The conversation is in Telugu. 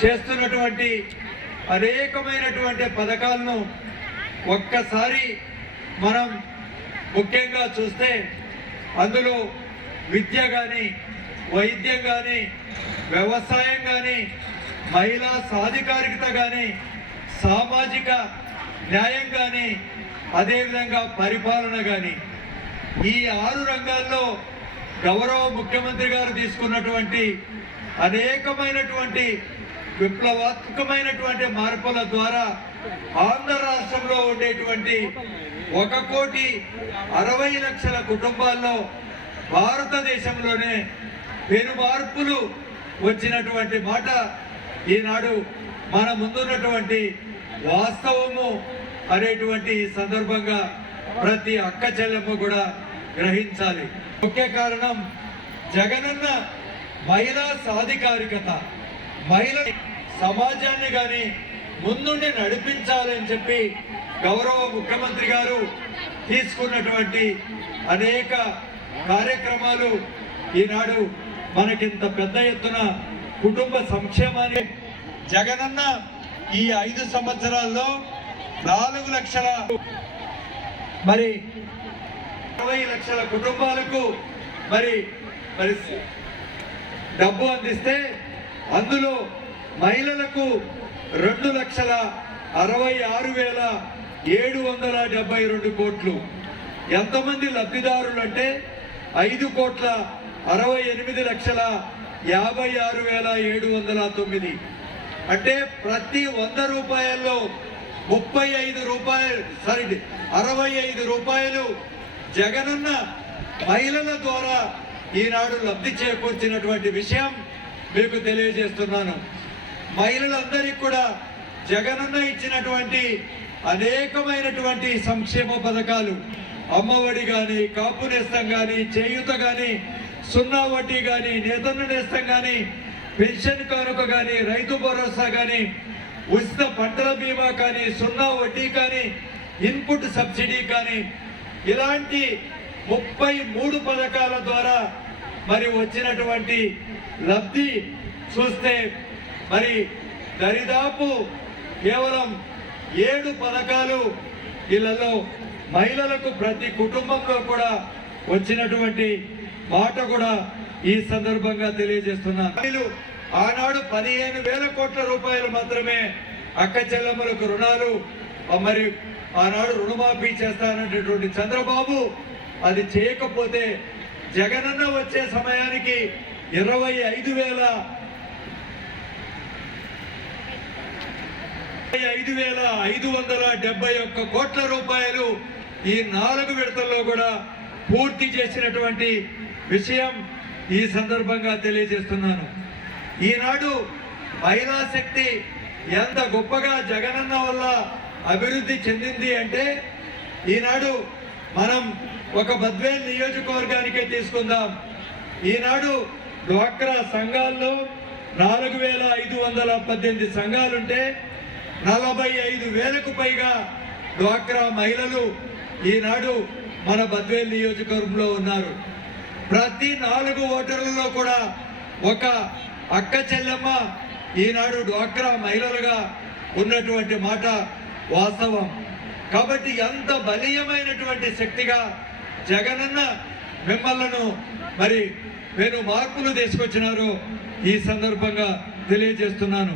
చేస్తున్నటువంటి అనేకమైనటువంటి పథకాలను ఒక్కసారి మనం ముఖ్యంగా చూస్తే అందులో విద్య కానీ వైద్యం కానీ వ్యవసాయం కానీ మహిళా సాధికారికత కానీ సామాజిక న్యాయం కానీ అదేవిధంగా పరిపాలన కానీ ఈ ఆరు రంగాల్లో గౌరవ ముఖ్యమంత్రి గారు తీసుకున్నటువంటి అనేకమైనటువంటి విప్లవాత్మకమైనటువంటి మార్పుల ద్వారా ఆంధ్ర రాష్ట్రంలో ఉండేటువంటి ఒక కోటి అరవై లక్షల కుటుంబాల్లో భారతదేశంలోనే పెను మార్పులు వచ్చినటువంటి మాట ఈనాడు మన ముందున్నటువంటి వాస్తవము అనేటువంటి సందర్భంగా ప్రతి అక్క చెల్లెమ్మ కూడా గ్రహించాలి. ముఖ్య కారణం జగనన్న మహిళా సాధికారికత. మహిళ సమాజాన్ని కానీ ముందుండి నడిపించాలని చెప్పి గౌరవ ముఖ్యమంత్రి గారు తీసుకున్నటువంటి అనేక కార్యక్రమాలు ఈనాడు మనకింత పెద్ద ఎత్తున కుటుంబ సంక్షేమాన్ని జగనన్న ఈ ఐదు సంవత్సరాల్లో నాలుగు లక్షల మరి ఇరవై లక్షల కుటుంబాలకు మరి మరి డబ్బు అందిస్తే అందులో మహిళలకు రెండు లక్షల అరవై ఆరు వేల ఏడు వందల డెబ్బై రెండు కోట్లు. ఎంతమంది లబ్ధిదారులు అంటే ఐదు కోట్ల అరవై ఎనిమిది లక్షల యాభై ఆరు వేల ఏడు వందల తొమ్మిది. అంటే ప్రతి వంద రూపాయల్లో ముప్పై ఐదు రూపాయలు సారీ అరవై ఐదు రూపాయలు జగనన్న మహిళల ద్వారా ఈనాడు లబ్ధి చేకూర్చినటువంటి విషయం మీకు తెలియజేస్తున్నాను. మహిళలందరికీ కూడా జగనన్న ఇచ్చినటువంటి అనేకమైనటువంటి సంక్షేమ పథకాలు. అమ్మఒడి కానీ కాపు నేస్తం కానీ చేయూత కానీ సున్నా వడ్డీ కానీ నేతన్న నేస్తం కానీ పెన్షన్ కానుక కానీ రైతు భరోసా కానీ ఉచిత పంటల బీమా కానీ సున్నా వడ్డీ కానీ ఇన్పుట్ సబ్సిడీ కానీ ఇలాంటి ముప్పై మూడు పథకాల ద్వారా మరి వచ్చినటువంటి లబ్ధి చూస్తే మరి దరిదాపు కేవలం ఏడు పథకాలు వీళ్ళలో మహిళలకు ప్రతి కుటుంబంలో కూడా వచ్చినటువంటి మాట కూడా ఈ సందర్భంగా తెలియజేస్తున్నారు మహిళలు ఆనాడు పదిహేను వేల కోట్ల రూపాయలు మాత్రమే అక్క చెల్లెమ్మలకు రుణాలు మరి ఆనాడు రుణమాఫీ చేస్తానన్నటువంటి చంద్రబాబు అది చేయకపోతే జగనన్న వచ్చే సమయానికి ఇరవై ఐదు వేల ఐదు వేల ఐదు వందల డెబ్బై ఒక్క కోట్ల రూపాయలు ఈ నాలుగు విడతల్లో కూడా పూర్తి చేసినటువంటి విషయం ఈ సందర్భంగా తెలియజేస్తున్నాను. ఈనాడు మహిళా శక్తి ఎంత గొప్పగా జగనన్న వల్ల అభివృద్ధి చెందింది అంటే ఈనాడు మనం ఒక బద్వేల్ నియోజకవర్గానికే తీసుకుందాం. ఈనాడు డ్వాక్రా సంఘాల్లో నాలుగు వేల ఐదు వందల పద్దెనిమిది సంఘాలుంటే నలభై ఐదు వేలకు పైగా డ్వాక్రా మహిళలు ఈనాడు మన బద్వేల్ నియోజకవర్గంలో ఉన్నారు. ప్రతి నాలుగు ఓటర్లలో కూడా ఒక అక్క చెల్లెమ్మ ఈనాడు డ్వాక్రా మహిళలుగా ఉన్నటువంటి మాట వాస్తవం. కాబట్టి ఎంత బలీయమైనటువంటి శక్తిగా జగనన్న మిమ్మల్ని మరి నేను మార్పులు తీసుకొచ్చినారో ఈ సందర్భంగా తెలియజేస్తున్నాను.